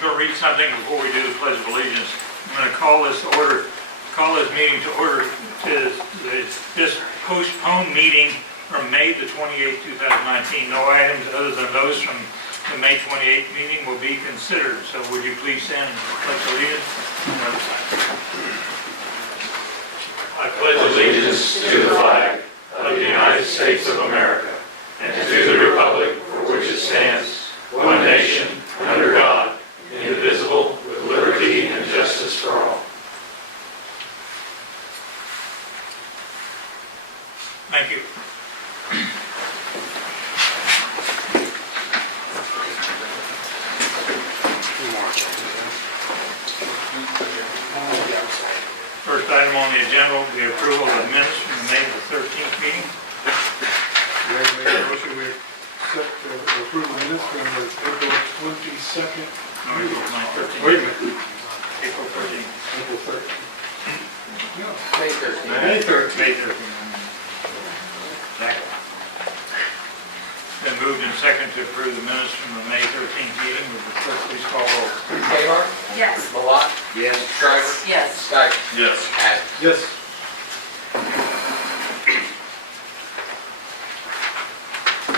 I'm going to read something before we do the Pledge of Allegiance. I'm going to call this meeting to order to this postponed meeting from May the 28th, 2019. No items other than those from the May 28th meeting will be considered. So would you please stand and pledge allegiance? I pledge allegiance to the flag of the United States of America and to the republic for which it stands, one nation, under God, indivisible, with liberty and justice for all. Thank you. First item on the agenda will be approval of the minutes from the May the 13th meeting. We have made a motion, we accept approve the minutes from the April 22nd. No, April 13th. Wait a minute. April 13th. April 13th. May 13th. May 13th. May 13th. Been moved and second to approve the minutes from the May 13th meeting. Would the clerk please call roll? Taylor? Yes. Malott? Yes. Shriver? Yes. Stites? Yes. Adams? Yes.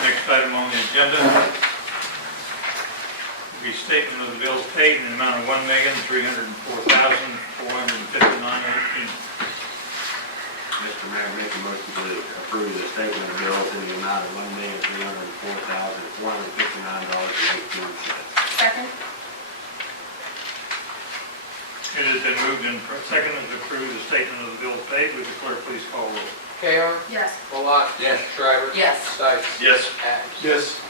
Next item on the agenda will be statement of the bills paid in the amount of $1,304,459.18. Mr. Mayor, make a motion to approve the statement of bills in the amount of $1,304,459.18. Second? It has been moved and seconded to approve the statement of the bills paid. Would the clerk please call roll? Taylor? Yes. Malott? Yes. Shriver? Yes. Stites? Yes. Adams? Yes.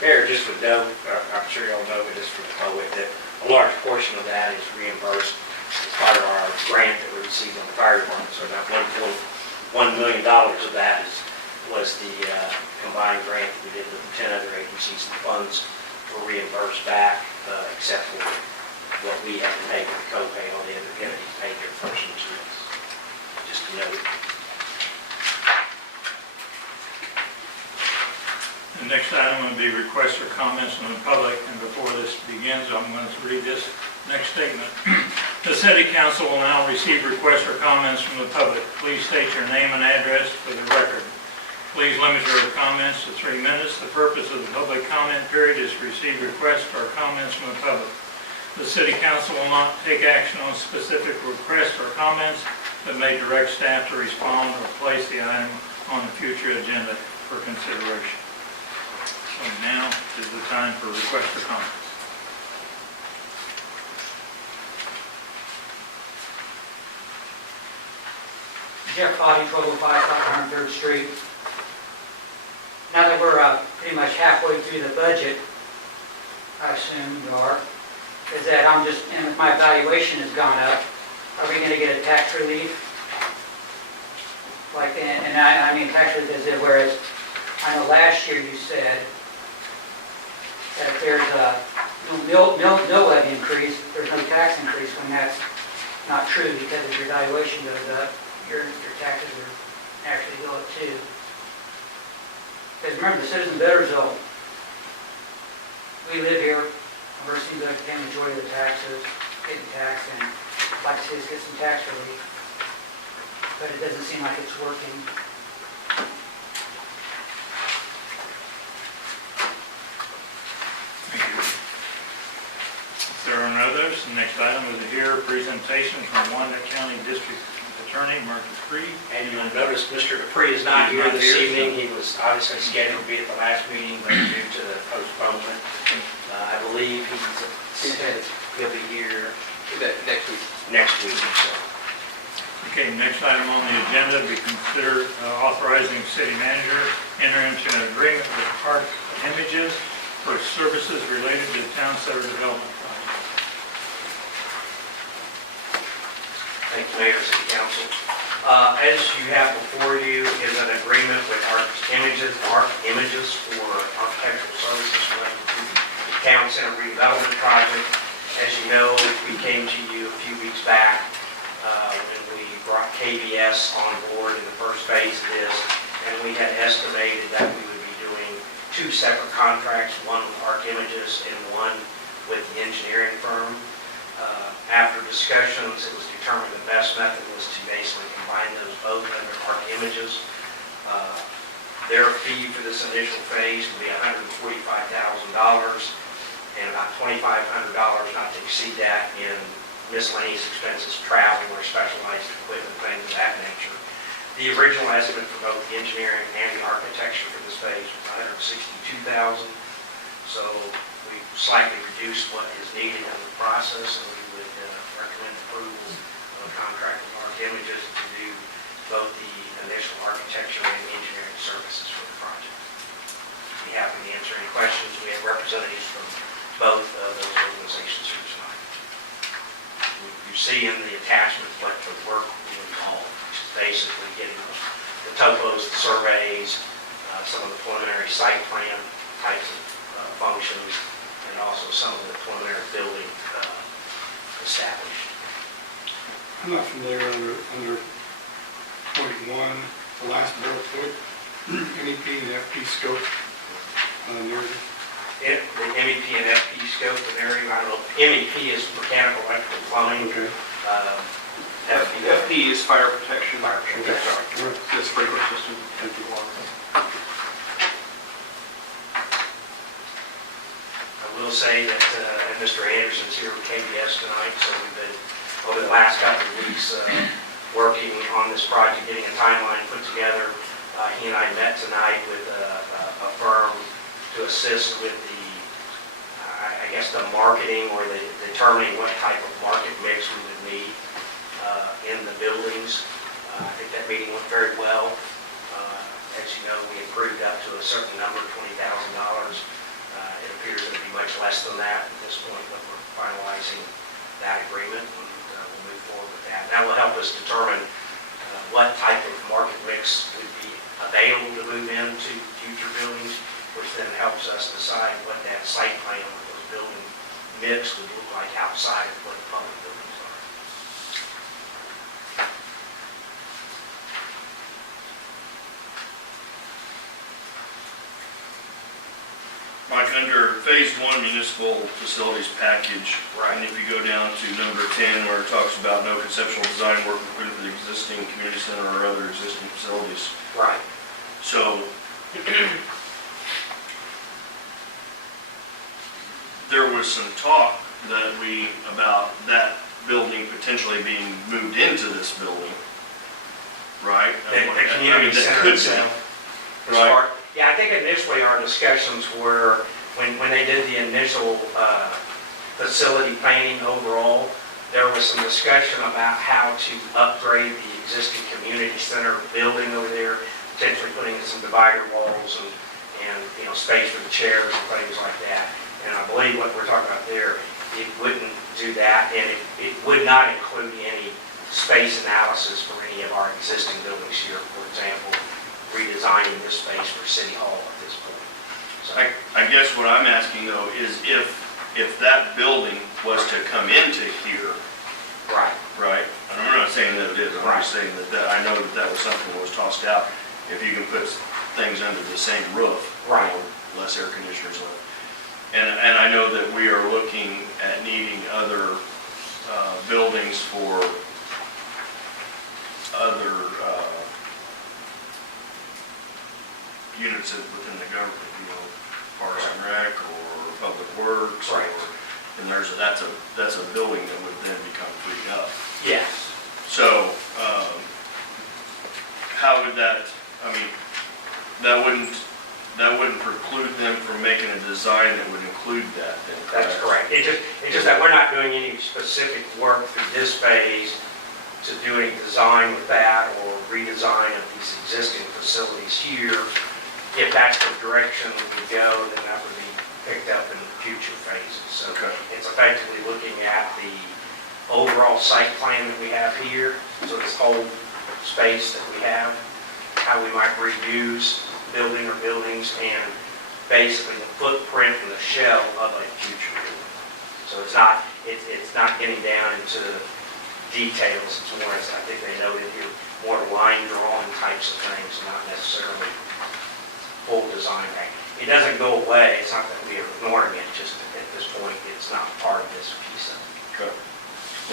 Mayor, just would note, I'm sure y'all know this from the public, that a large portion of that is reimbursed as part of our grant that we received on the fire department. So about $1.1 million of that was the combined grant that we did with the 10 other agencies. The funds were reimbursed back, except for what we have to pay for the copay. All the other entities paid their portion to us. Just to note. The next item will be requests or comments from the public, and before this begins, I'm going to read this next statement. The City Council will now receive requests or comments from the public. Please state your name and address for the record. Please limit your comments to 3 minutes. The purpose of the public comment period is to receive requests or comments from the public. The City Council will not take action on specific requests or comments, but may direct staff to respond or place the item on the future agenda for consideration. So now is the time for requests or comments. Jeff Body, 1205 103rd Street. Now that we're pretty much halfway through the budget, I assume you are, is that and my valuation has gone up, are we going to get a tax relief? Like, and I mean tax relief is it, whereas I know last year you said that if there's a no levy increase, there's no tax increase, when that's not true because if your valuation goes up, your taxes are actually go up too. Because remember, the citizen better zone, we live here, we're seems like paying the majority of the taxes, getting taxed, and I'd like to see us get some tax relief. But it doesn't seem like it's working. Thank you. If there are no others, the next item is to hear a presentation from Wanda County District Attorney Mark Dupree. And you'll notice Mr. Dupree is not here this evening. He was obviously scheduled to be at the last meeting, but due to the postponement, I believe he'll be here Next week. next week. So. Okay, next item on the agenda, we consider authorizing city manager enter into an agreement with Park Images for services related to the town center development project. Thank you, Mayor, City Council. As you have before you is an agreement with Arc Images for architectural services related to the town center redevelopment project. As you know, we came to you a few weeks back when we brought KBS on board in the first phase of this, and we had estimated that we would be doing 2 separate contracts, one with Arc Images and one with the engineering firm. After discussions, it was determined the best method was to basically combine those both under ARC images. Their fee for this initial phase will be $145,000 and about $2,500, not to exceed that, in miscellaneous expenses, travel or specialized equipment, things of that nature. The original estimate for both the engineering and the architecture for this phase was $162,000. So we slightly reduced what is needed in the process, and we would recommend approval of a contract with ARC Images to do both the initial architecture and engineering services for the project. Be happy to answer any questions. We have representatives from both of those organizations here tonight. You see in the attachment what the work will involve, which is basically getting the topos, the surveys, some of the preliminary site plan types of functions, and also some of the preliminary building established. I'm not familiar under point one, the last bullet point, MEP and FP scope. Narrative. The MEP and FP scope and area, I don't know, MEP is mechanical, electrical, plumbing. Okay. FP is fire protection. Fire protection. Okay. All right. It's sprinkler system. Thank you. I will say that, and Mr. Anderson's here with KBS tonight, so we've been, over the last couple of weeks, working on this project, getting a timeline put together. He and I met tonight with a firm to assist with the, I guess, the marketing or the determining what type of market mix we would need in the buildings. I think that meeting went very well. As you know, we approved up to a certain number, $20,000. It appears to be much less than that at this point, but we're finalizing that agreement, and we'll move forward with that. That will help us determine what type of market mix would be available to move into future buildings, which then helps us decide what that site plan of those building mix would look like outside of what the public buildings are. Mike, under phase one municipal facilities package, Right. and if you go down to number 10 where it talks about no conceptual design work included for the existing community center or other existing facilities. Right. So there was some talk about that building potentially being moved into this building, right? The community that center could be, itself. right? Yeah, I think initially our discussions were, when they did the initial facility planning overall, there was some discussion about how to upgrade the existing community center building over there, potentially putting in some divider walls and space for the chairs and things like that. And I believe what we're talking about there, it wouldn't do that, and it would not include any space analysis for any of our existing buildings here. For example, redesigning this space for City Hall at this point. So, I guess what I'm asking though is if that building was to come into here, right. right? And I'm not saying that it is, I'm just saying that I know that was something that was tossed out. If you can put things under the same roof, Right. less air conditioners on it. And I know that we are looking at needing other buildings for other units within the government, Parks and Rec or Public Works. Right. And that's a building that would then become freed up. Yes. So, how would that, that wouldn't preclude them from making a design that would include that then, correct? That's correct. It's just that we're not doing any specific work through this phase to do any design with that or redesign of these existing facilities here. If that's the direction we go, then that would be picked up in future phases. So Okay. it's effectively looking at the overall site plan that we have here, so this whole space that we have, how we might reuse building or buildings, and basically the footprint and the shell of a future building. So it's not getting down into the details. It's more, as I think they noted here, more line drawing types of things, not necessarily full design package. it doesn't go away, it's not that we are ignoring it, just at this point, it's not part of this piece of it. Okay.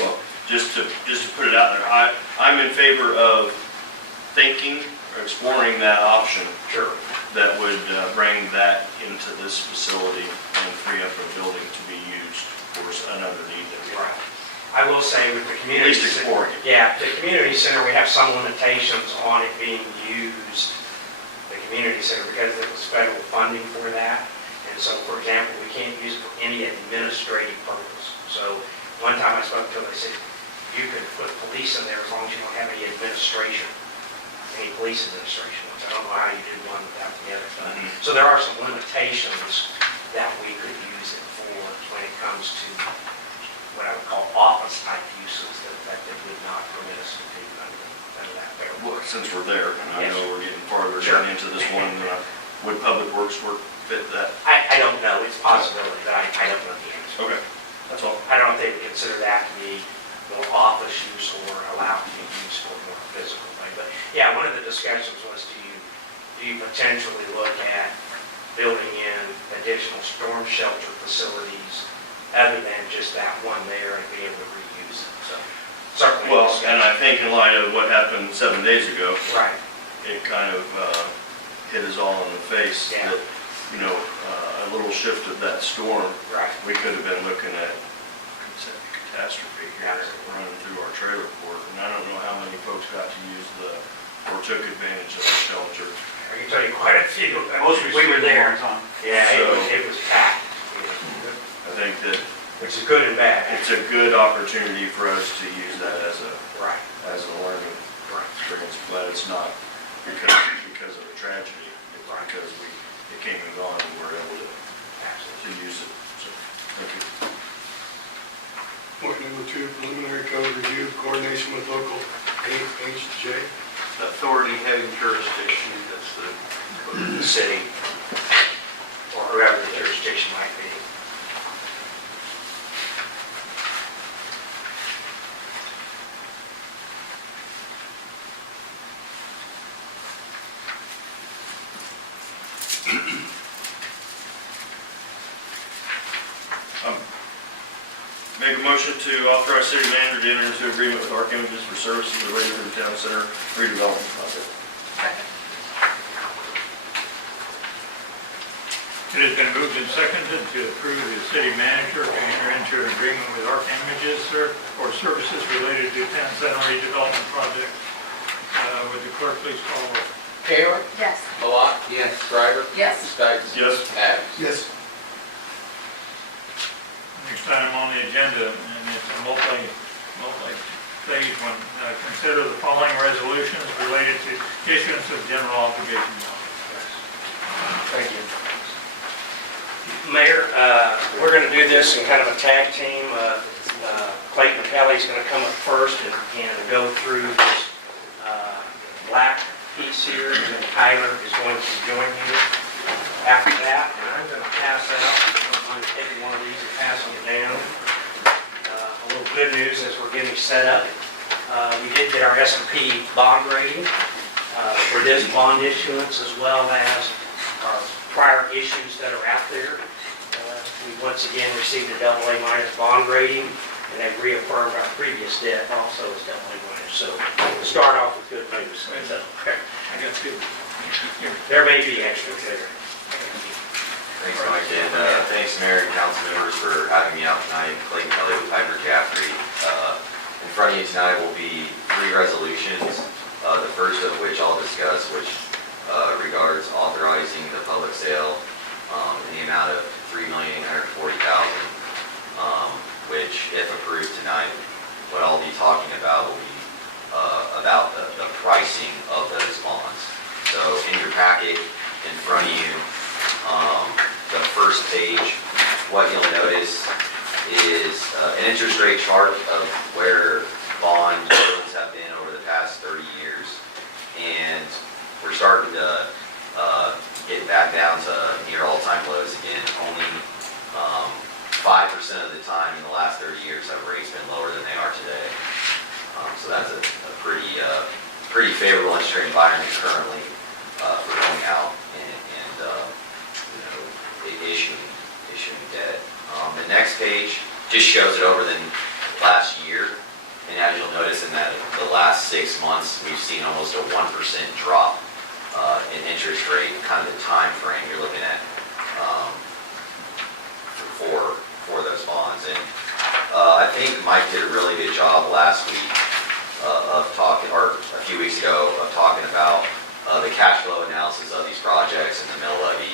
Well, just to put it out there, I'm in favor of thinking or exploring that option Sure. that would bring that into this facility and free up a building to be used for another need that we have. Right. I will say with the At community. least exploring it. Yeah, the community center, we have some limitations on it being used, the community center, because it was federal funding for that. And so, for example, we can't use it for any administrative purpose. So, one time I spoke to them, they said, you can put police in there as long as you don't have any administration, any police administration. I don't know how you do one without the other. So there are some limitations that we could use it for when it comes to what I would call office-type uses that they would not permit us to do under that federal. Well, since we're there, and I Yes. know we're getting farther Sure. down into this one, would Public Works work fit that? I don't know, it's a possibility, but I don't know the answer. Okay, that's all. I don't think they would consider that to be more office use or allowed to be used for more physical thing. But yeah, one of the discussions was, do you potentially look at building in additional storm shelter facilities other than just that one there and be able to reuse it? So certainly. Well, and I think in light of what happened 7 days ago, Right, it kind of hit us all in the face Yeah. that, a little shift of that storm, right. we could have been looking at catastrophe here running through our trailer court. And I don't know how many folks got to use or took advantage of the shelter. I can tell you quite a few. Most We were there. time. Yeah, So- it was packed, I think that which is good and bad. it's a good opportunity for us to use that as Right, a learning right. experience, but it's not because of a tragedy. It's because it came and gone and we were able to use it. So, thank you. Point number 2, preliminary code review, coordination with local AHJ. Authority having jurisdiction, that's the, The city, or whoever the jurisdiction might be. Make a motion to authorize city manager to enter into agreement with Arc Images for services related to the town center redevelopment project. It has been moved and seconded to approve the city manager to enter into an agreement with Arc Images for services related to town center redevelopment project. Would the clerk please call the roll? Taylor? Yes. Malott? Yes. Shriver? Yes. Stites? Yes. Adams? Yes. Next item on the agenda, and it's a multi-phase one. Consider the following resolutions related to issuance of general obligation bonds. Thank you. Mayor, we're going to do this in kind of a tag team. Clayton Kelly's going to come up first and go through this black piece here, and then Tyler is going to join you after that. And I'm going to pass out, I'm going to take one of these and pass them down. A little good news as we're getting set up. We did get our S&P bond rating for this bond issuance, as well as our prior issues that are out there. We once again received a AA- bond rating, and they've reaffirmed our previous debt also as AA-. So we'll start off with good news. I got two. There may be extras there. Thanks, Mike, and thanks, Mayor and council members, for having me out tonight. Clayton Kelly with Piper Jaffrey. In front of you tonight will be 3 resolutions, the first of which I'll discuss, which regards authorizing the public sale in the amount of $3,840,000, which, if approved tonight, what I'll be talking about will be about the pricing of those bonds. So in your packet in front of you, the first page, what you'll notice is an interest rate chart of where bond yields have been over the past 30 years. And we're starting to get back down to near all-time lows again. Only 5% of the time in the last 30 years have rates been lower than they are today. So that's a pretty favorable interest rate environment currently for going out and The next page just shows it over the last year. And as you'll notice in that the last 6 months, we've seen almost a 1% drop in interest rate, kind of the time frame you're looking at for those bonds. And I think Mike did a really good job last week of talking, or a few weeks ago, of talking about the cash flow analysis of these projects and the mill levy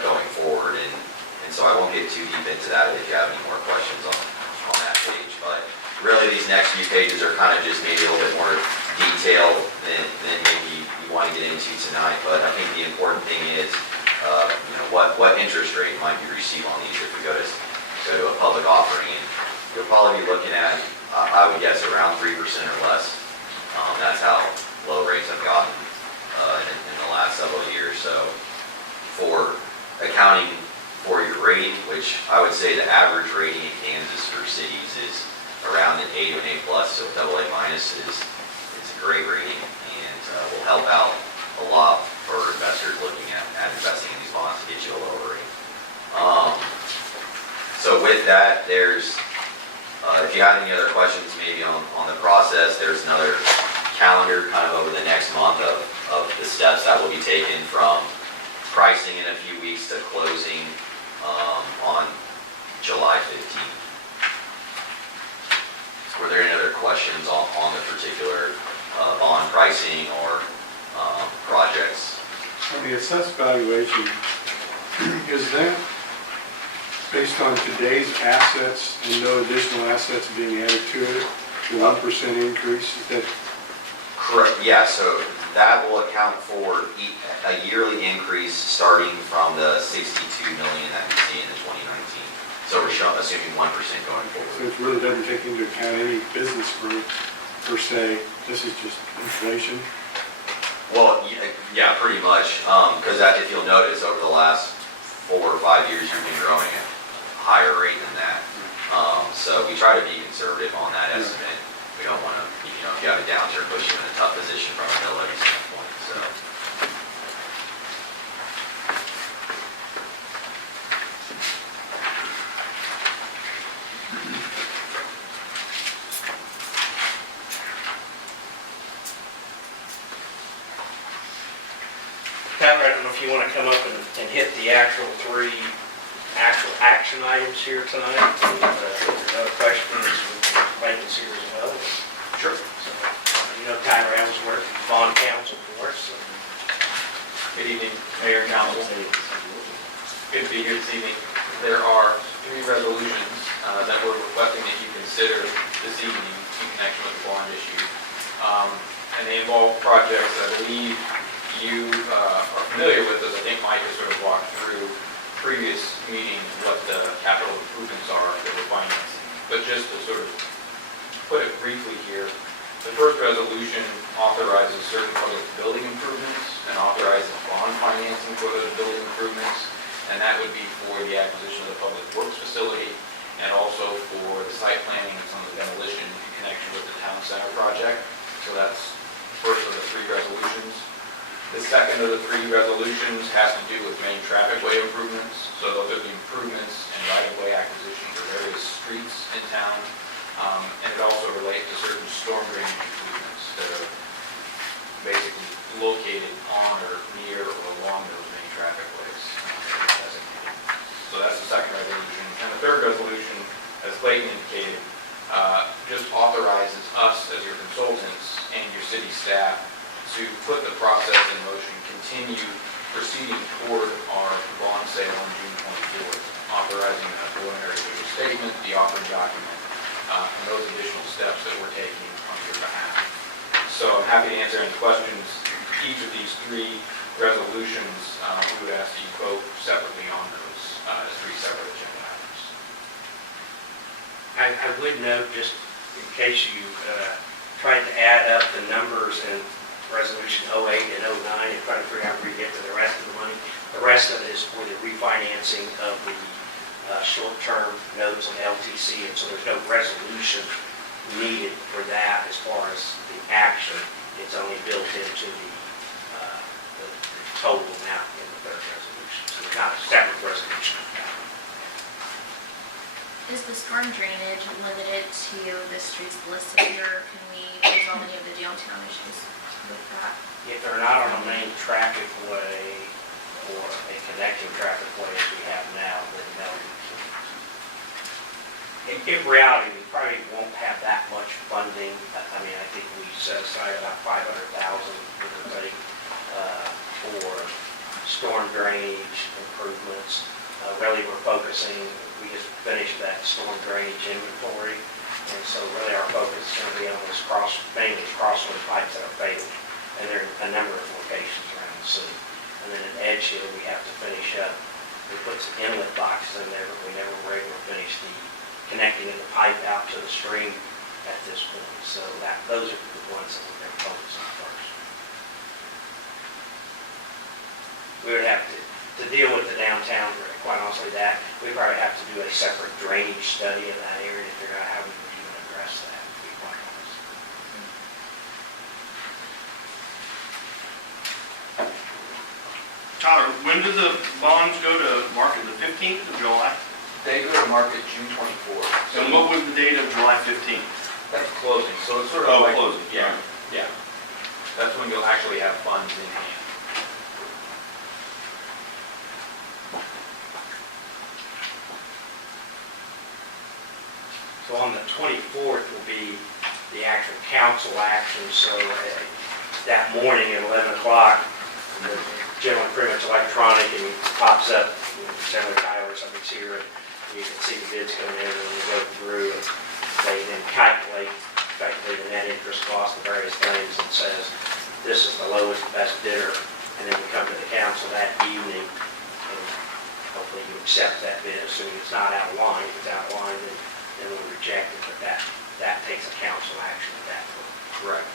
going forward. And so I won't get too deep into that if you have any more questions on that page. But really, these next few pages are kind of just maybe a little bit more detailed than maybe you want to get into tonight. But I think the important thing is, what interest rate might you receive on these if we go to a public offering. And you'll probably be looking at, I would guess, around 3% or less. That's how low rates have gotten in the last several years. So for accounting for your rating, which I would say the average rating in Kansas for cities is around an A to an A+, so AA- is a great rating and will help out a lot for investors looking at investing in these bonds to get you a lower rate. So with that, there's, if you have any other questions maybe on the process, there's another calendar kind of over the next month of the steps that will be taken from pricing in a few weeks to closing on July 15th. Were there any other questions on the particular bond pricing or projects? On the assessed valuation, is that based on today's assets and no additional assets being added to it, the 1% increase? Is that Correct, yeah, so that will account for a yearly increase starting from the $62 million that we see in the 2019. So we're assuming 1% going so forward. it really doesn't take into account any business growth per se? This is just inflation? Well, yeah, pretty much, because if you'll notice, over the last 4 or 5 years, you've been growing at a higher rate than that. So we try to be conservative on that estimate. We don't want to, if you have a downturn, push you in a tough position from a mill levy standpoint, so. Tyler, I don't know if you want to come up and hit the actual three action items here tonight. If there's other questions, vacancy as well. Sure. So, Tyler Ellsworth, bond counsel for us. Good evening, Mayor and Council. Good to be here this evening. There are 3 resolutions that we're requesting that you consider this evening in connection with the bond issue. And they involve projects I believe you are familiar with, as I think Mike has sort of walked through previous meetings, what the capital improvements are that we're financing. But just to sort of put it briefly here, the first resolution authorizes certain public building improvements and authorizes bond financing for those building improvements. And that would be for the acquisition of the public works facility and also for the site planning and some of the demolition in connection with the town center project. So that's the first of the 3 resolutions. The second of the 3 resolutions has to do with main traffic way improvements. So those are the improvements and right-of-way acquisition for various streets in town. And it also relates to certain storm drainage improvements that are basically located on or near or along those main traffic ways. So that's the second resolution. And the third resolution, as Clayton indicated, just authorizes us as your consultants and your city staff to put the process in motion, continue proceeding toward our bond sale on June 24th, authorizing a preliminary official statement, the offering document, and those additional steps that we're taking on your behalf. So I'm happy to answer any questions. Each of these 3 resolutions, we would ask that you vote separately on those as 3 separate agenda items. I would note, just in case you tried to add up the numbers in Resolution 08 and 09 and try to figure out where you get to the rest of the money. The rest of it is for the refinancing of the short-term notes on LTC, and so there's no resolution needed for that as far as the action. It's only built into the total amount in the third resolution. So it's not a separate resolution. Is the storm drainage limited to the streets listed here, or can we resolve any of the downtown issues with that? If they're not on a main traffic way or a connecting traffic way as we have now, then no. In reality, we probably won't have that much funding. I mean, I think we set aside about $500,000 for storm drainage improvements. Really, we're focusing, we just finished that storm drainage inventory, and so really our focus is going to be on those mainly crosswind pipes that are failed, and there are a number of locations around the city. And then at Edgehill, we have to finish up, we put some inlet boxes in there, but we never were able to finish the connecting of the pipe out to the stream at this point. So those are the ones that we're going to focus on first. We would have to deal with the downtown, quite honestly, we probably have to do a separate drainage study of that area to figure out how we would even address that, to be quite honest. Tyler, when do the bonds go to market, the 15th of July? They go to market June 24th. And what was the date of July 15th? That's closing, so it's sort Oh, of like. closing. Yeah, yeah. That's when you'll actually have funds in hand. So on the 24th will be the actual council action, so that morning at 11 o'clock, generally pretty much electronic, and it pops up, Senator Tyler, something's here, and you can see the bids coming in, and we go through, and they then calculate effectively the net interest cost of various things, and says, this is the lowest, best bidder, and then we come to the council that evening, and hopefully you accept that bid, assuming it's not out of line. If it's out of line, then we'll reject it, but that takes a council action at that point. Correct.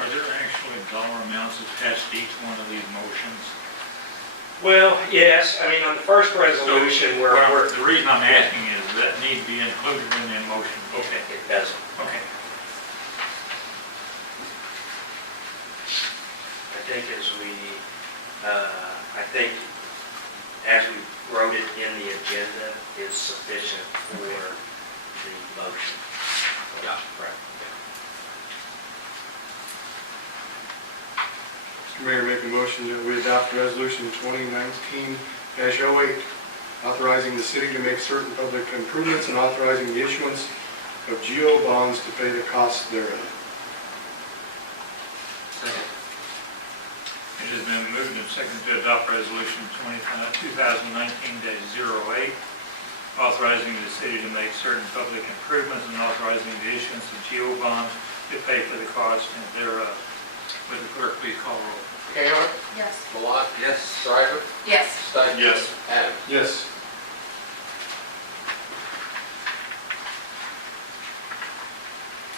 Are there actually dollar amounts attached to each one of these motions? Well, yes, I mean, on the first resolution, Well, we're the reason I'm asking is that need to be included in the motion. Okay, it doesn't. okay. I think as we wrote it in the agenda is sufficient for the motion. Yeah. Right. Mr. Mayor, make a motion that we adopt resolution 2019-08, authorizing the city to make certain public improvements and authorizing the issuance of GO bonds to pay the costs thereof. It has been moved and seconded to adopt resolution 2019-08, authorizing the city to make certain public improvements and authorizing the issuance of GO bonds to pay for the cost thereof. Would the clerk please call roll? Kayla? Yes. Malat? Yes. Stryker? Yes. Stike? Yes. Adams? Yes.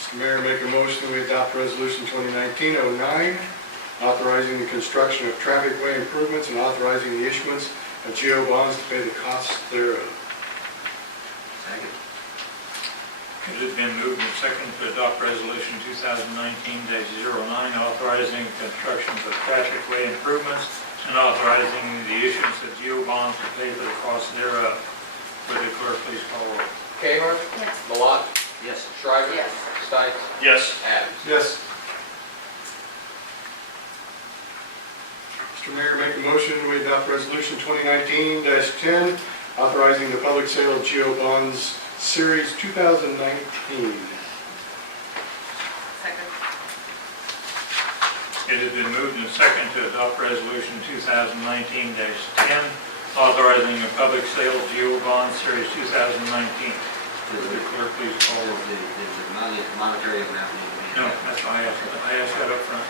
Mr. Mayor, make a motion that we adopt resolution 2019-09, authorizing the construction of traffic way improvements and authorizing the issuance of GO bonds to pay the costs thereof. Second. It has been moved and seconded to adopt resolution 2019-09, authorizing construction of traffic way improvements and authorizing the issuance of GO bonds to pay for the cost thereof. Would the clerk please call roll? Kayla? Yes. Malat? Yes. Stryker? Yes. Stike? Yes. Adams? Yes. Mr. Mayor, make a motion we adopt resolution 2019-10, authorizing the public sale of GO bonds series 2019. Second. It has been moved and seconded to adopt resolution 2019-10, authorizing a public sale of GO bonds series 2019. Would the clerk please call roll? Does the monetary amount need to be? No, that's why I asked that up front.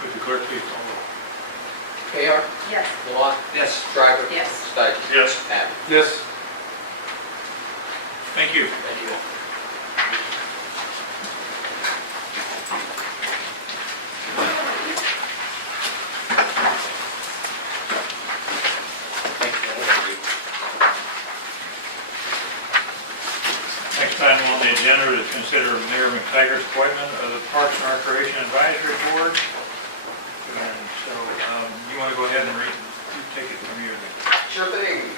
Would the clerk please call roll? Kayla? Yes. Malat? Yes. Stryker? Yes. Stike? Yes. Adams? Yes. Thank you. Thank you. Next item on the agenda is consider Mayor Tiger's appointment of the Parks and Recreation Advisory Board. And so, you want to go ahead and take it from here? Sure thing.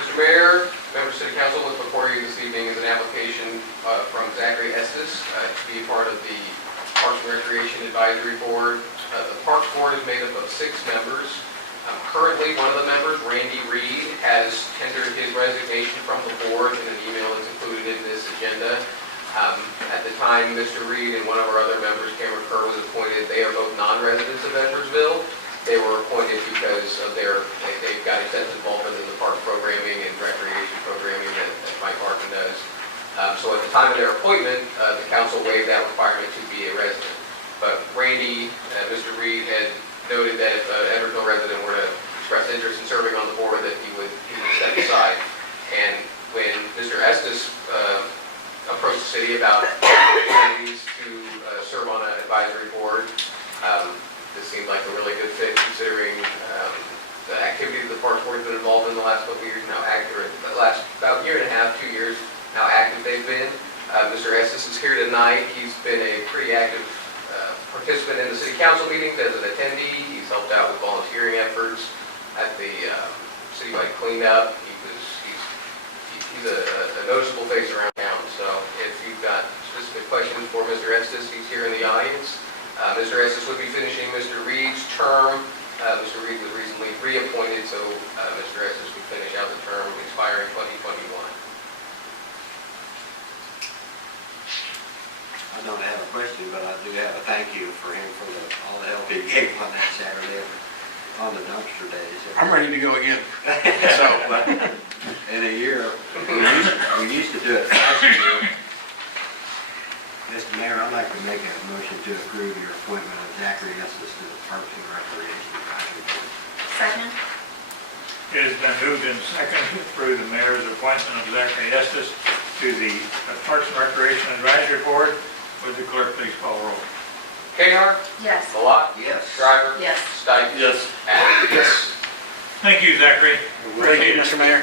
Mr. Mayor, members of City Council, what's before you this evening is an application from Zachary Estes to be a part of the Parks and Recreation Advisory Board. The Parks Board is made up of 6 members. Currently, one of the members, Randy Reed, has tendered his resignation from the board in an email that's included in this agenda. At the time, Mr. Reed and one of our other members, Cameron Kerr, was appointed. They are both non-residents of Edwardsville. They were appointed because of they've got extensive involvement in the park programming and recreation programming that Mike Martin does. So at the time of their appointment, the council waived that requirement to be a resident. But Randy, Mr. Reed had noted that if an Edwardsville resident were to express interest in serving on the board, that he would step aside. And when Mr. Estes approached the city about opportunities to serve on an advisory board, this seemed like a really good fit considering the activity that the Parks Board has been involved in the last couple of years, now active, the last about year and a half, 2 years, how active they've been. Mr. Estes is here tonight. He's been a pretty active participant in the city council meetings as an attendee. He's helped out with volunteering efforts at the citywide cleanup. He's a noticeable face around town. So if you've got specific questions for Mr. Estes, he's here in the audience. Mr. Estes would be finishing Mr. Reed's term. Mr. Reed was recently reappointed, so Mr. Estes would finish out the term expiring 2021. I don't have a question, but I do have a thank you for him for all the help he gave on that Saturday on the dumpster days. I'm ready to go again. So, But in a year, we used to do it twice a year. Mr. Mayor, I'd like to make a motion to approve your appointment of Zachary Estes to the Parks and Recreation Advisory Board. Second? It has been moved and seconded to approve the mayor's appointment of Zachary Estes to the Parks and Recreation Advisory Board. Would the clerk please call roll? Kehar? Yes. Malat? Yes. Shriver? Yes. Stike? yes. Adams? Yes. Thank you, Zachary. Thank you, Mr. Mayor.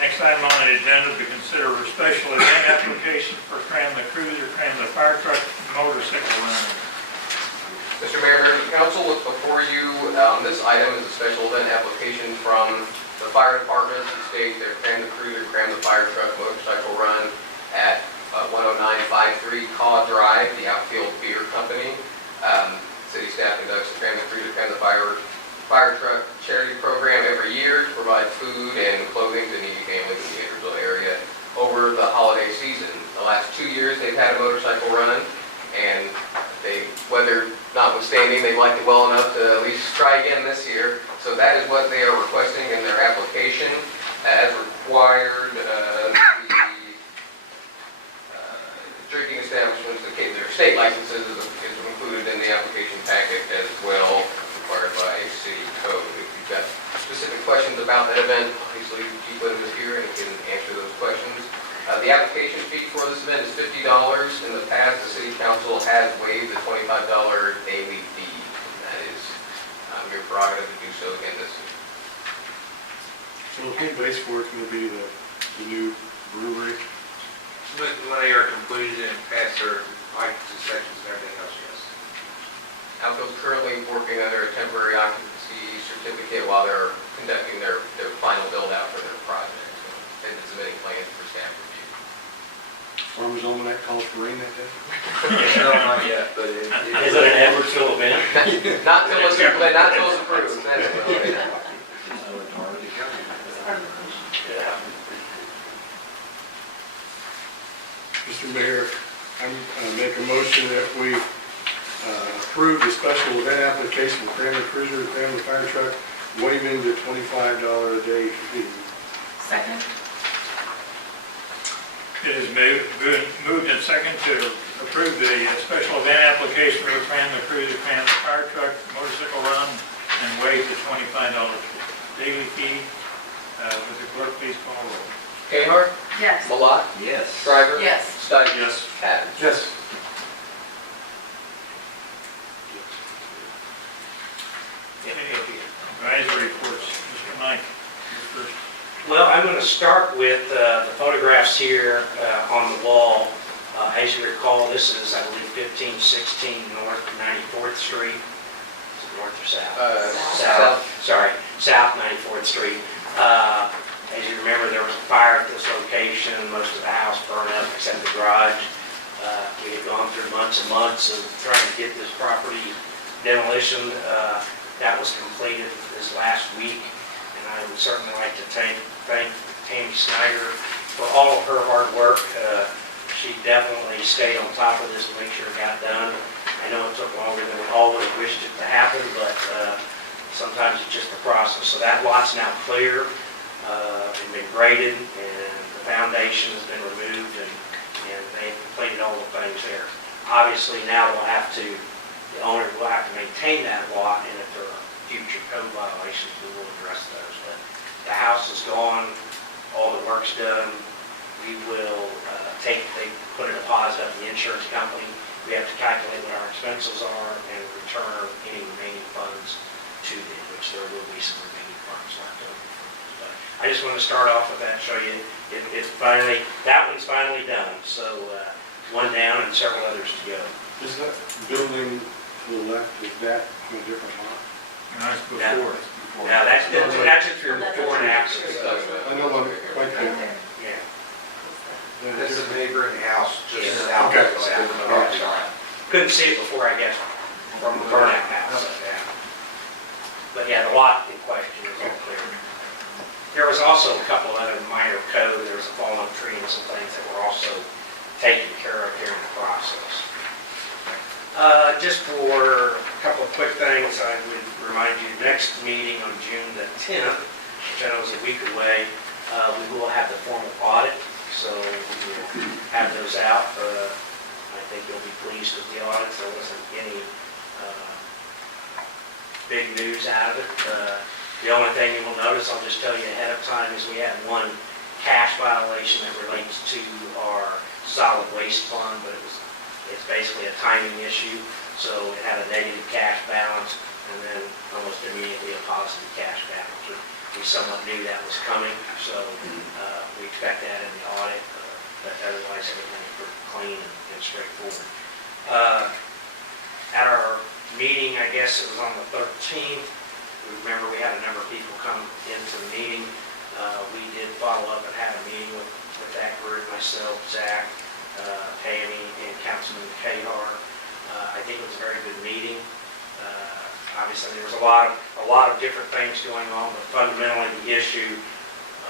Next item on the agenda to consider a special event application for Cram the Cruiser, Cram the Fire Truck, Motorcycle Run. Mr. Mayor, members of council, what's before you on this item is a special event application from the fire department to state their Cram the Cruiser, Cram the Fire Truck Motorcycle Run at 10953 Caw Drive, the Outfield Beer Company. City staff conducts the Cram the Cruiser, Cram the Fire Truck charity program every year to provide food and clothing to needy families in the Edwardsville area over the holiday season. The last 2 years they've had a motorcycle run, and weather notwithstanding, they liked it well enough to at least try again this year. So that is what they are requesting in their application. As required, the drinking establishments, their state licenses is included in the application packet as well, required by city code. If you've got specific questions about that event, obviously Chief Whittam is here and he can answer those questions. The application fee for this event is $50. In the past, the city council has waived the $25 daily fee. That is your prerogative to do so again this year. So the home base for it's going to be the new brewery. When they are completed and pass their license sections and everything else, yes. Outfield's currently working on their temporary occupancy certificate while they're conducting their final build-out for their project. So they've been submitting plans for staff review. Farmer's Almanac calls for rain that day. No, not yet, but Is it an Edwardsville event? Not till it's approved. That's it. So it's already coming. Yeah. Mr. Mayor, I make a motion that we approve the special event application for Cram the Cruiser, Cram the Fire Truck, waiving the $25 a day fee. Second? It is moved and seconded to approve the special event application for Cram the Cruiser, Cram the Fire Truck, Motorcycle Run, and waive the $25 daily fee. Would the clerk please call roll? Kehar? Yes. Malat? Yes. Shriver? Yes. Stike? Yes. Adams? Yes. Advisory reports. Mr. Mike, you're first. Well, I'm going to start with the photographs here on the wall As you recall, this is, I believe, 1516 North 94th Street. Is it north or south? South. Sorry, South 94th Street. As you remember, there was a fire at this location. Most of the house burned up except the garage. We had gone through months and months of trying to get this property demolition. That was completed this last week, and I would certainly like to thank Tammy Snyder for all of her hard work. She definitely stayed on top of this to make sure it got done. I know it took longer than we all would have wished it to happen, but sometimes it's just the process. So that lot's now clear, and been graded, and the foundation has been removed, and they've completed all the things there. Obviously, now the owner will have to maintain that lot, and if there are future code violations, we will address those. But the house is gone, all the work's done. We will they put a deposit up in the insurance company. We have to calculate what our expenses are and return any remaining funds to them, which there will be some remaining funds left over. But I just want to start off with that, show you it's finally, that one's finally done. So one down and several others to go. Is that building to the left, is that a different lot? Nice before. Now, that's if you're before and after. I know I'm quite there. Yeah. This is a neighboring house, just Yeah. south Okay. of the Couldn't see it before, I guess, from the burnout house. Yeah. But yeah, the lot in question is all clear. There was also a couple of other minor code. There was a fallen tree and some things that were also taken care of here in the process. Just for a couple of quick things, I would remind you, next meeting on June the 10th, which I know is a week away, we will have the formal audit. So we will have those out. I think you'll be pleased with the audits. There wasn't any big news out of it. The only thing you will notice, I'll just tell you ahead of time, is we had one cash violation that relates to our solid waste fund, but it's basically a timing issue. So it had a negative cash balance and then almost immediately a positive cash balance. We somewhat knew that was coming, so we expect that in the audit, but otherwise everything is pretty clean and straightforward. At our meeting, I guess it was on the 13th, remember we had a number of people come into the meeting. We did follow up and have a meeting with that group, myself, Zach, Tammy, and Councilman Cahar. I think it was a very good meeting. Obviously, there was a lot of different things going on, but fundamentally the issue,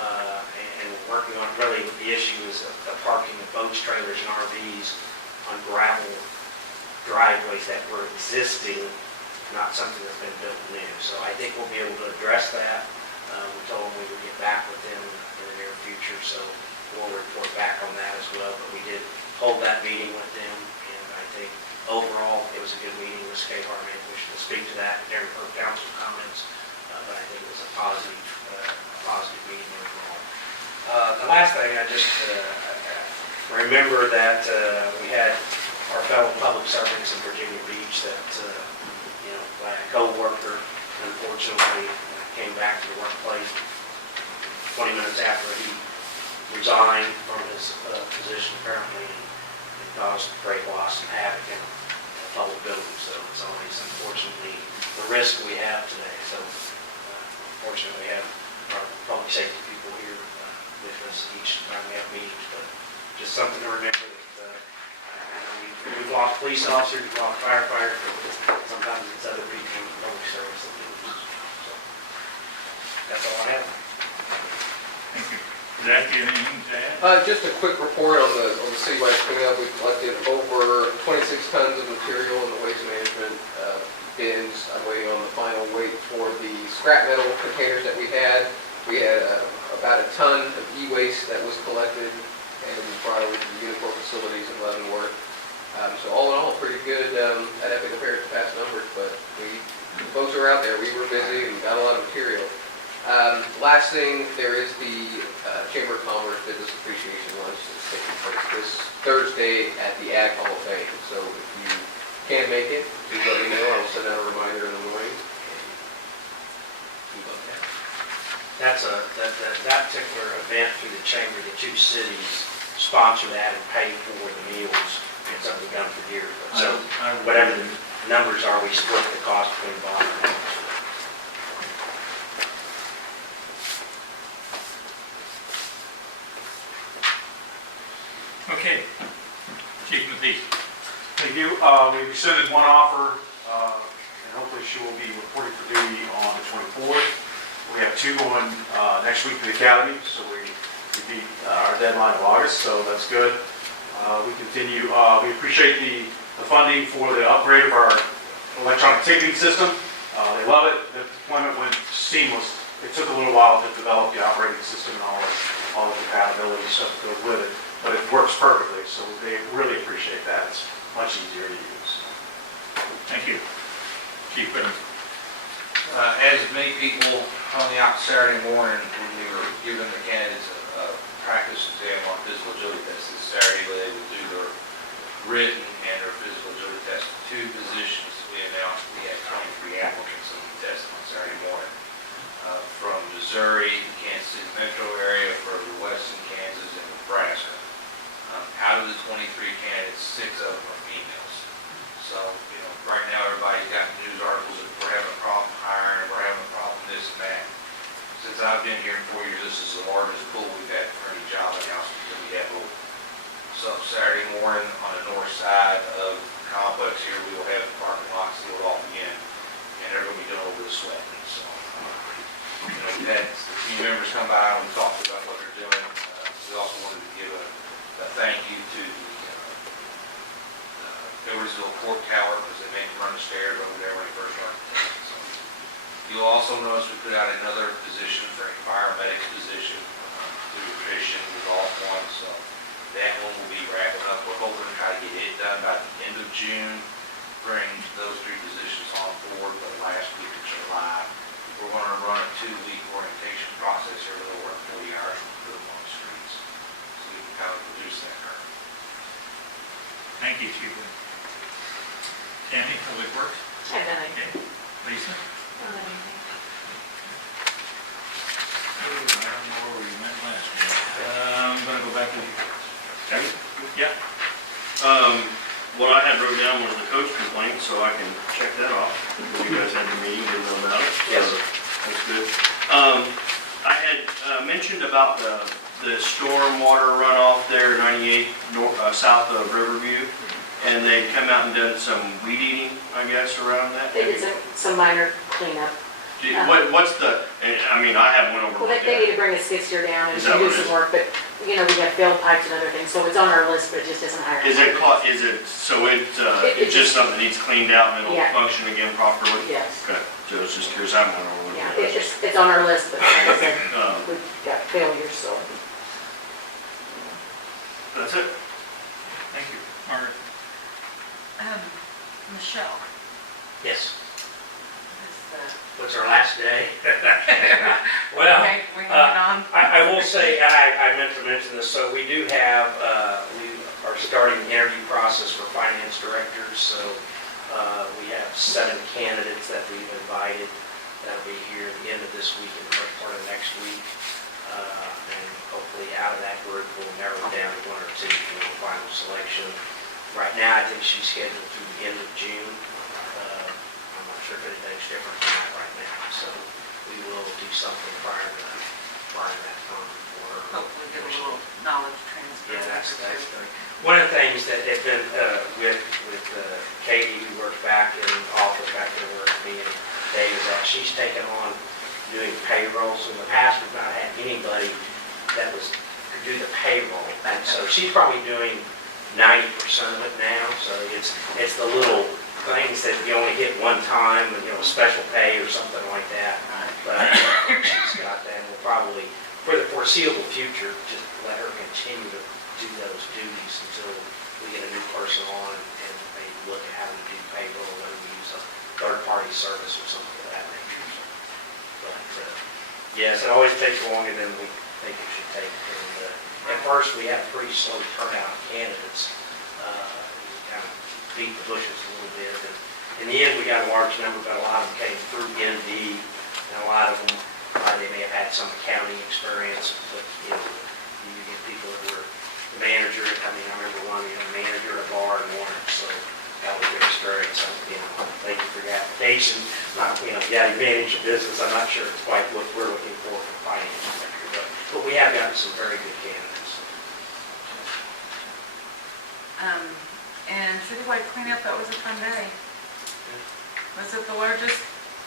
and working on really the issue is the parking of boats, trailers, and RVs on gravel driveways that were existing, not something that's been built new. So I think we'll be able to address that. We told them we would get back with them in the near future, so we'll report back on that as well. But we did hold that meeting with them, and I think overall it was a good meeting. Ms. Cahar may wish to speak to that during her council comments, but I think it was a positive meeting overall. The last thing, I just remember that we had our fellow public servants in Virginia Beach that, a co-worker, unfortunately, came back to the workplace 20 minutes after he resigned from his position apparently, and caused great loss and havoc in a public building. So it's always, unfortunately, the risk we have today. So fortunately, we have our public safety people here with us each time we have meetings, but just something to remember that we've lost police officers, we've lost firefighters, but sometimes it's other people in the public service that do this. So that's all I have. Thank you. Zach, you have anything to add? Just a quick report on the citywide cleanup. We collected over 26 tons of material in the waste management bins. I'm waiting on the final weight for the scrap metal containers that we had. We had about a ton of e-waste that was collected and we brought over to the Unicorn facilities in Leavenworth. So all in all, pretty good. I'd have to compare it to past numbers, but the folks were out there. We were busy and got a lot of material. Last thing, there is the Chamber of Commerce Business Appreciation Lunch that's taking place this Thursday at the Ag Hall of Fame. So if you can make it, please let me know. I'll send out a reminder in the morning. That particular event through the chamber, the two cities sponsor that and pay for the meals It's something we've done for years. So I would- whatever the numbers are, we split the cost between bond and equity. Okay. Chief Matisse. Thank you. We rescinded one offer, and hopefully she will be reporting for duty on the 24th. We have two going next week to the academy, so we beat our deadline of August, so that's good. We continue, we appreciate the funding for the upgrade of our electronic ticketing system. They love it. The deployment went seamless. It took a little while to develop the operating system and all the compatibility stuff that goes with it, but it works perfectly, so they really appreciate that. It's much easier to use. Thank you. Chief Whitman. As many people coming out Saturday morning, when we were giving the candidates a practice exam on physical agility test this Saturday, where they would do their written and their physical agility test. Two positions we announced, we had 23 applicants on the test on Saturday morning. From Missouri, Kansas City metro area, further west in Kansas and Nebraska. Out of the 23 candidates, 6 of them are females. So, right now everybody's got news articles that we're having a problem hiring, we're having a problem this and that. Since I've been here in 4 years, this is the largest pool we've had for any job announcements that we have open. So Saturday morning on the north side of the complex here, we will have the parking lot sealed off again, and they're going to be doing over the sweating. So, we had the team members come by and we talked about what they're doing. We also wanted to give a thank you to the Edwardsville Court Tower, because they made them run the stairs over there when they first started the test. So, you'll also notice we put out another position for a paramedics position through attrition with all one. So that one will be wrapping up. We're hoping to try to get it done by the end of June, bring those 3 positions on board for the last week of July. We're going to run a 2-week orientation process here, they'll work 40 hours and put them on the streets. So we can kind of reduce that curve. Thank you, Chief Whitman. Tammy, Public Works. I've done it. Okay. Lisa. I don't know anything. I don't know where we went last week. I'm gonna go back to you. Okay. Yeah. What I had wrote down was the coach complaint, so I can check that off. You guys had your meeting, didn't know about it. Yes. So that's good. I had mentioned about the storm water runoff there, 98 south of Riverview, and they come out and done some weed eating, I guess, around that. They did some minor cleanup. What's the? I mean, I haven't went over. Well, they need to bring a skid steer down and Is that do what it some is? work, but, we have failed pipes and other things, so it's on our list, but it just isn't hired. Is it so it's just something that needs cleaned out and it'll Yeah. function again properly? Yes. Okay, so it's just curious, I haven't went over Yeah, it. it's on our list, but like I said, Um, we've got failures, so. That's it. Thank you. Margaret. Michelle. Yes. is What's our last day? Well, I will say, I meant to mention this, so we do have, we are starting the interview process for finance directors, so we have 7 candidates that we've invited that'll be here at the end of this week and the first part of next week. And hopefully out of that group, we'll narrow it down to 1 or 2 for the final selection. Right now, I think she's scheduled through the end of June. I'm not sure if anything's different than that right now, so we will do something prior to that time for her. hopefully get a little knowledge transfer. Yeah, that's one of the things that have been with Katie, who works back in the office, back there where me and Dave is at, she's taken on doing payrolls. In the past, we've not had anybody that could do the payroll, and so she's probably doing 90% of it now. So it's the little things that you only hit one time, special pay or something like that. But she's got that, and we'll probably, for the foreseeable future, just let her continue to do those duties until we get a new person on and they look at how to do payroll, whether we use a third-party service or something of that nature. But yes, it always takes longer than we think it should take. And at first, we had a pretty slow turnout of candidates. We kind of beat the bushes a little bit. And in the end, we got a large number, but a lot of them came through ND, and a lot of them, they may have had some accounting experience, but you get people that were manager, I mean, I remember one, manager at a bar in Warren, so that was a good experience. Thank you for your application. Yeah, you manage a business, I'm not sure it's quite what we're looking for finance director, but we have gotten some very good candidates. And citywide cleanup, that was a fun day. Was it the largest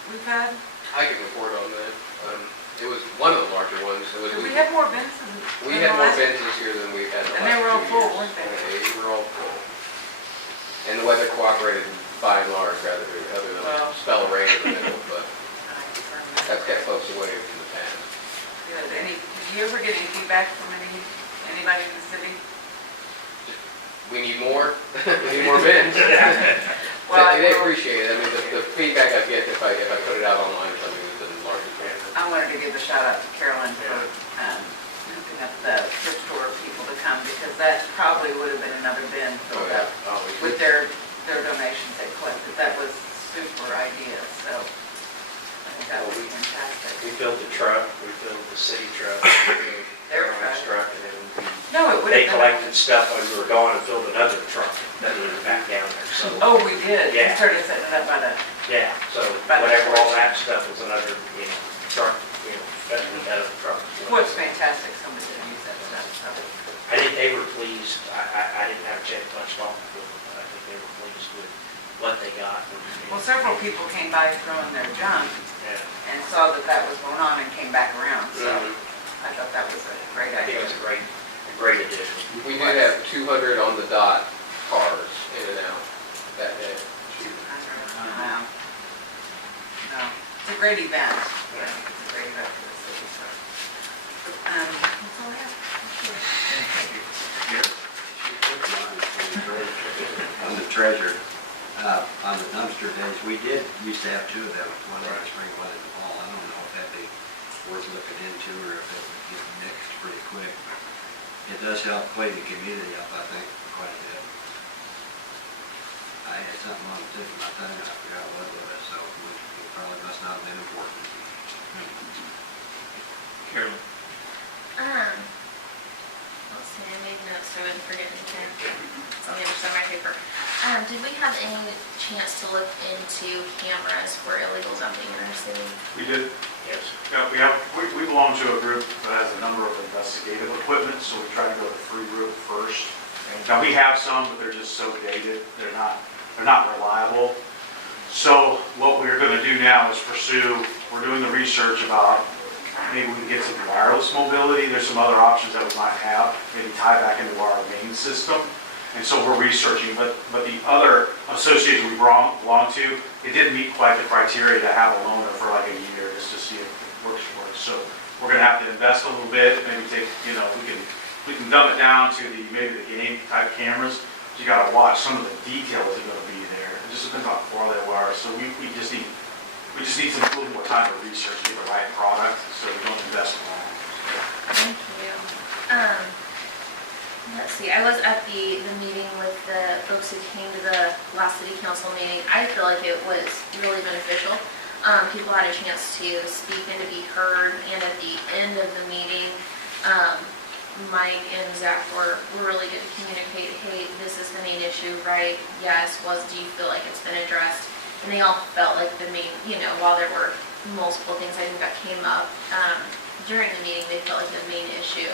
we've had? I can report on that. It was one of the larger ones. Did we have more bins than? We had more bins this year than we've had in the And they last were all 2 full, years. weren't they? They were all full. And the weather cooperated by and large, other than a spell of rain in the middle, but that's kept folks away from the past. Good. Did you ever get any feedback from anybody in the city? We need more, we need more bins. Well, They appreciate it. I mean, the feedback I get if I put it out online, is something that's the largest one. I wanted to give a shout out to Carolyn for hooking up the thrift store people to come, because that probably would have been another bin filled up with their donations they collected. That was super idea, so I think that would be fantastic. We filled the truck, we filled the city truck, we filled Their truck, and then No, it would they have been. collected stuff when we were gone and filled another truck, that we were back down there, so. Oh, we did. We Yeah. started setting it up by the, Yeah, so whatever, all that stuff was another, truck, another truck. well, it's fantastic, somebody did use that stuff, so. I think they were pleased, I didn't have a chance to much talk with them, but I think they were pleased with what they got. Well, several people came by throwing their junk Yeah, and saw that that was going on and came back around, so Mhm. I thought that was a great I think idea. it was a great addition. We did have 200 on the dot cars in and out that day. Wow. No, it's a great event. Yeah, it's a great event for the city, so. That's all I have. On the treasure, on the dumpster days, we used to have two of them, one in the spring, one in the fall. I don't know if that'd be worth looking into or if it would get mixed pretty quick. But it does help clean the community up, I think, quite a bit. I had something on the tip of my tongue, I forgot what it was, so it probably must not have been important. Carolyn? Let's see, I made notes so I wouldn't forget anything. It's on the other side of my paper. Did we have any chance to look into cameras for illegal dumping in our city? We did. Yes. Yeah, we belong to a group that has a number of investigative equipment, so we try to go the free route first. Now, we have some, but they're just so dated, they're not reliable. So what we're going to do now is we're doing the research about maybe we can get some wireless mobility. There's some other options that we might have, maybe tie back into our main system. And so we're researching, but the other association we belong to, it didn't meet quite the criteria to have a loaner for like a year, just to see if it works for us. So we're gonna have to invest a little bit, maybe take, we can dumb it down to maybe the game type cameras. You gotta watch, some of the details are gonna be there. It just depends on how far they are. So we just need some a little more time to research, get the right product, so we don't invest in that. Thank you. Let's see, I was at the meeting with the folks who came to the last city council meeting. I feel like it was really beneficial. People had a chance to speak and to be heard, and at the end of the meeting, Mike and Zach were really good to communicate, hey, this is the main issue, right? Yes, do you feel like it's been addressed? And they all felt like the main, while there were multiple things I think that came up during the meeting, they felt like the main issue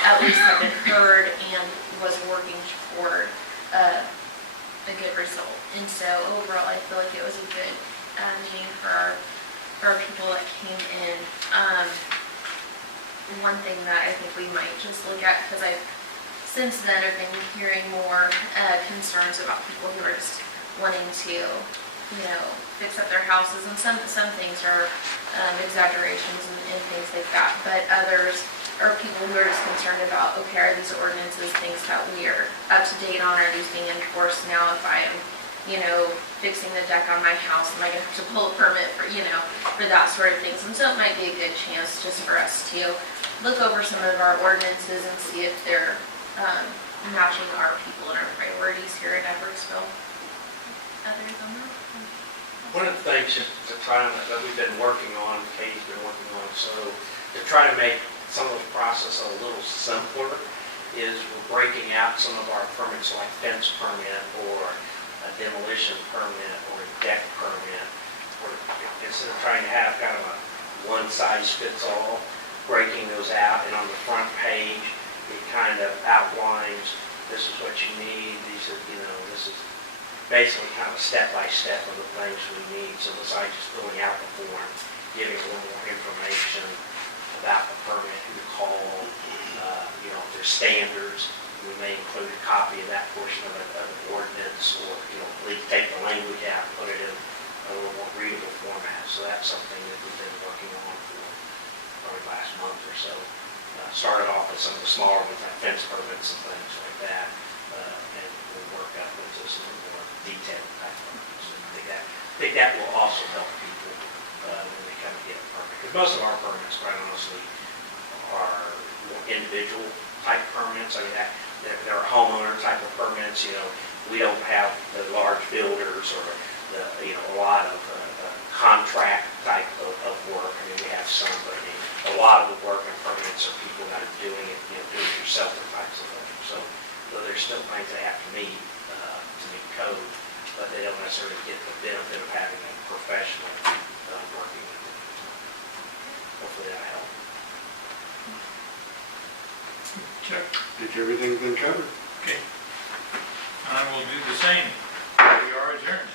at least had been heard and was working toward a good result. And so overall, I feel like it was a good meeting for our people that came in. One thing that I think we might just look at, because since then I've been hearing more concerns about people who are just wanting to, fix up their houses, and some things are exaggerations and things like that, but others are people who are just concerned about, okay, are these ordinances things that we are up to date on, are these being enforced now? If I'm, fixing the deck on my house, am I gonna have to pull a permit for that sort of things? And so it might be a good chance just for us to look over some of our ordinances and see if they're matching our people and our priorities here in Edwardsville. Other than that. One of the things that we've been working on, Katie's been working on, so to try to make some of the process a little simpler, is we're breaking out some of our permits like fence permit or a demolition permit or a deck permit. Instead of trying to have kind of a one-size-fits-all, breaking those out, and on the front page, it kind of outlines, this is what you need, these are, this is basically kind of step-by-step of the things we need. So besides just filling out the form, giving a little more information about the permit, who to call, if there's standards, we may include a copy of that portion of an ordinance, or, take the language out and put it in a little more readable format. So that's something that we've been working on for probably the last month or so. Started off with some of the smaller ones, like fence permits and things like that, and we'll work up into some more detailed type permits. I think that will also help people when they come to get a permit. Because most of our permits, quite honestly, are more individual type permits. I mean, they're homeowner type of permits. We don't have the large builders or a lot of contract type of work. I mean, we have some, but a lot of the work and permits are people that are doing it, do-it-yourself types of things. So there's still things they have to meet code, but they don't necessarily get the benefit of having a professional working with them. Hopefully that helps. Chuck? Think everything's been covered. Okay. I will do the same. We are adjourned.